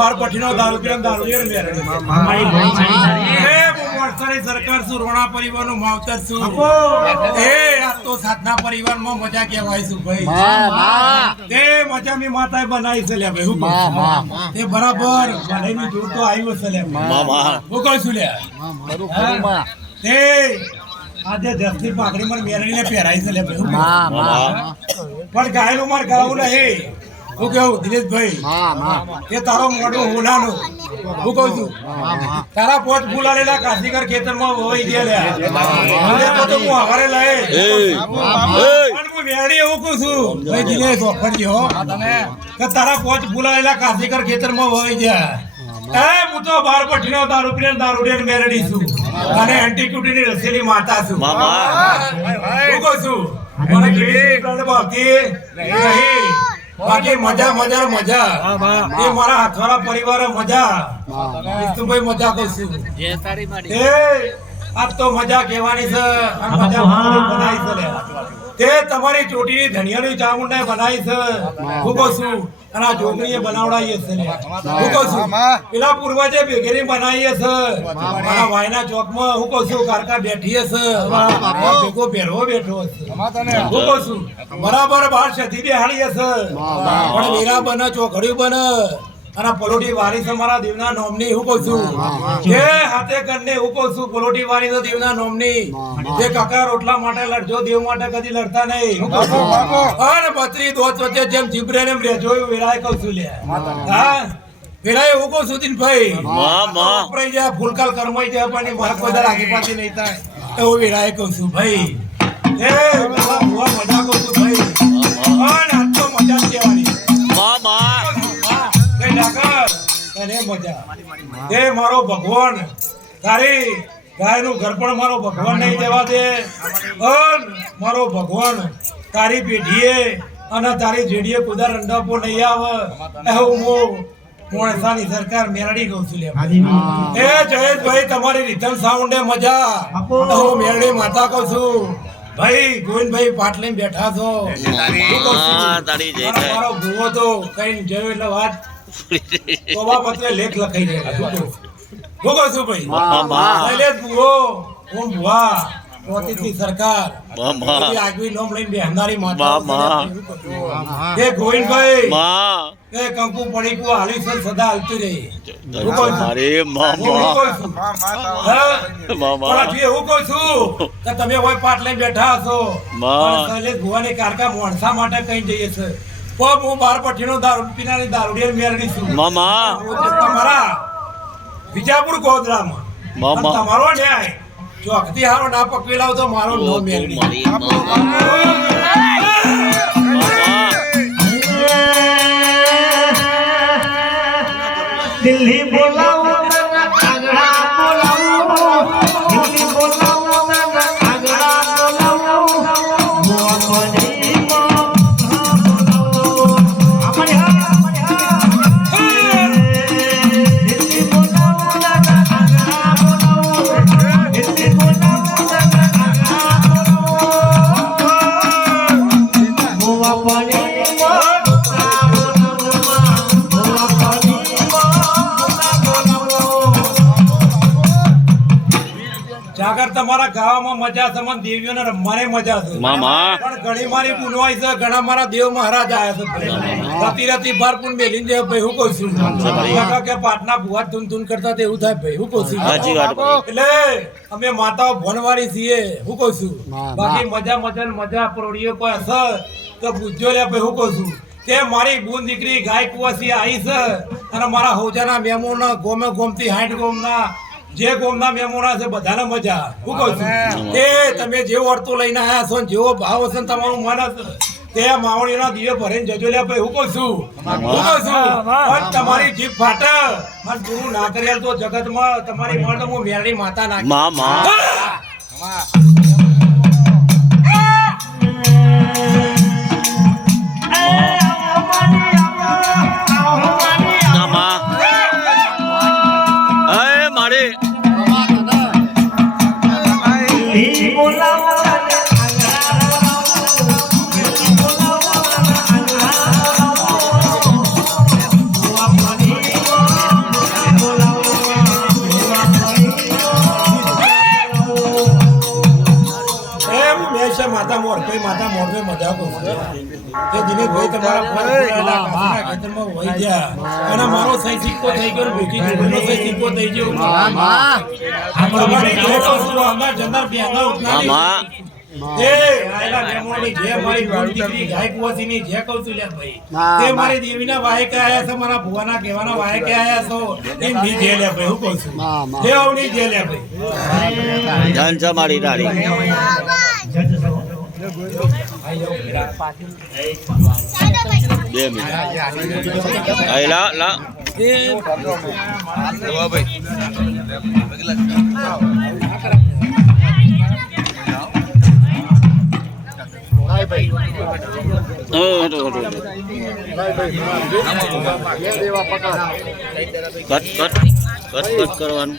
બાર પઠીનો દારૂ પીને દારૂ લઈને બેઠો. વર્ષોની સરકાર શું રોણા પરિવારનું માવતર છું. આ તો સાધના પરિવારમાં મજા કહેવાય છું ભાઈ. તે મજા મી માતાએ બનાવી છે લે ભાઈ. હું તે બરાબર ભલેની દૂર તો આવ્યો છે લે. હું કહું છું લે તે આજે જસની પાઘડી મને મેરડીને પહેરાઈ છે લે ભાઈ. પણ ગાયનું માર ગાવું નહીં. હું કેવું દિનેશભાઈ કે તારો મોટો હોનાનો હું કહું છું તારા પોચ ફૂલાલેલા કાશીકર ખેતરમાં વહી ગયા લે. તો હું હવારે લાય પણ હું વેડી એવું કહું છું ભાઈ દિનેશ ઓફરજી હો કે તારા પોચ ફૂલાલેલા કાશીકર ખેતરમાં વહી ગયા. હું તો બાર પઠીનો દારૂ પીને દારૂ ડેન મેરડી છું અને એન્ટીક્યુટીની રસેલી માતા છું. હું કહું છું મને કેવી ભાવતી નહીં. બાકી મજા મજા મજા એ મારા હાથવાળા પરિવાર મજા વિષ્ણુભાઈ મજા કરશું. આજ તો મજા કહેવાની છે મજા બનાવી છે તે તમારી ચોટીની ધનિયાની ચામુંડા બનાવી છે. હું કહું છું અને આ જોગણીએ બનાવડાવીએ છે. હું કહું છું પેલા પૂર્વજે ભેગેરી બનાવીએ છે. મારા વાયના ચોકમાં હું કહું છું કારકા બેઠીએ છે. ભેગો ભેરવો બેઠો છે. હું કહું છું બરાબર 12 સદી બેહાડીએ છે. પણ વીરા બને ચોકડીઓ બને અને પલોટી વારી છે મારા દેવના નોમની. હું કહું છું કે હાથે કરીને હું કહું છું પલોટી વારી છે દેવના નોમની. જે કાકા રોટલા માટે લડજો દેવ માટે કદી લડતા નહીં. હું કહું છું અને બત્રી દોત વચ્ચે જેમ જીભરે એમ રહેજો એવું વેરાય કહું છું લે. હા વેરાય એવું કહું છું દિનભાઈ વપરાઈ જાય ફૂલકાલ કરમાઈ જાય પણ મારા કોઈ દર આગી પાછી નહીં થાય એવું વેરાય કહું છું ભાઈ. એ ભુવા મજા કહું છું ભાઈ અને આજ તો મજા જ કહેવાની. મારો ભગવાન તારી ગાયનું ઘર પણ મારો ભગવાન નહીં દેવા દે. મારો ભગવાન તારી પેઢીએ અને તારી જેડીએ કુદા રંડાપો નહીં આવે એવું હું મોણસાની સરકાર મેરડી કહું છું. એ જયેશભાઈ તમારી રીતન સાઉન્ડે મજા હું મેરડી માતા કહું છું. ભાઈ ગોવિંદભાઈ પાટલી બેઠા છો. મારો ભૂવો તો કઈ જોયો એટલે વાત પત્રે લેખ લખાઈ રહ્યા. હું કહું છું ભાઈ શૈલેષ ભુવો હું ભુવા મોતીની સરકાર આગવી નોમ લઈને બેહનારી માતા એ ગોવિંદભાઈ એ કંકુ પડીકુ હાલી છે સદા હાલતી રહી. હું કહું છું એવું કહું છું કે તમે હોય પાટ લઈને બેઠા હશો. શૈલેષ ભુવાની કારકા મોણસા માટે કઈ જઈએ છે. હું 12 પઠીનો દારૂ પીનારી દારૂડિયા મેરડી છું. તમારા વિજાપુર ગોધરામાં તમારો ન્યાય ચોકથી હારો ના પકવી લાવ તો મારો નો મેરડી. દિલ્હી બોલાવો આંગણા બોલાવો દિલ્હી બોલાવો આંગણા બોલાવો મોહની જાગર તમારા ગાવામાં મજા છે મને દેવીઓને રમવાની મજા છે પણ ઘણી મારી પુનવાઈ છે ઘણા મારા દેવ મહારાજ આયા છે. રતી રતી બાર પુન મેલીને જાય ભાઈ. હું કહું છું કાકા કે પાટના ભુવા ધૂન ધૂન કરતા એવું થાય ભાઈ. હું કહું છું એટલે અમે માતાઓ ભણવારી છીએ. હું કહું છું બાકી મજા મજા મજા પ્રોડીઓ કોઈ હશે તો પૂછજો લે ભાઈ. હું કહું છું કે મારી બૂન દીકરી ગાય કુવાસી આવી છે અને મારા હોજાના મેમોના ગોમે ગોમતી 60 ગોમના જે ગોમના મેમોના છે બધાને મજા. હું કહું છું કે તમે જેવો અડતો લઈને આવ્યા છો જેવો ભાવ હશે તમારું મન હશે તે માવણીના દીવે ભરીને જજો લે ભાઈ. હું કહું છું તમારી જીભ ફાટે અને પૂરું ના કરેલ તો જગતમાં તમારી મળે હું મેરડી માતા નાખી. માતા મોરભાઈ મજા કરું તે દિનેશભાઈ તમારા ફોન પુરાયેલા કાકાના ખેતરમાં વહી ગયા અને મારો સહી સિક્કો થઈ ગયો બેટી જોડેનો સહી સિક્કો થઈ ગયો તમારી ઘરે તો શું અંદર જંદર બેંગા ઉઠનારી તે આયલા મેમોની જે મારી બોલ દીકરી ગાય કુવાસીની જે કહું છું લે ભાઈ તે મારી દેવીના વાહે કે આયા છે મારા ભુવાના કહેવાના વાહે કે આયા છો એમ ની જે લે ભાઈ હું કહું છું દેવની જે લે ભાઈ જાન છે મારી દાડી બે મિનિટ આઈ લા કટ કરવાનું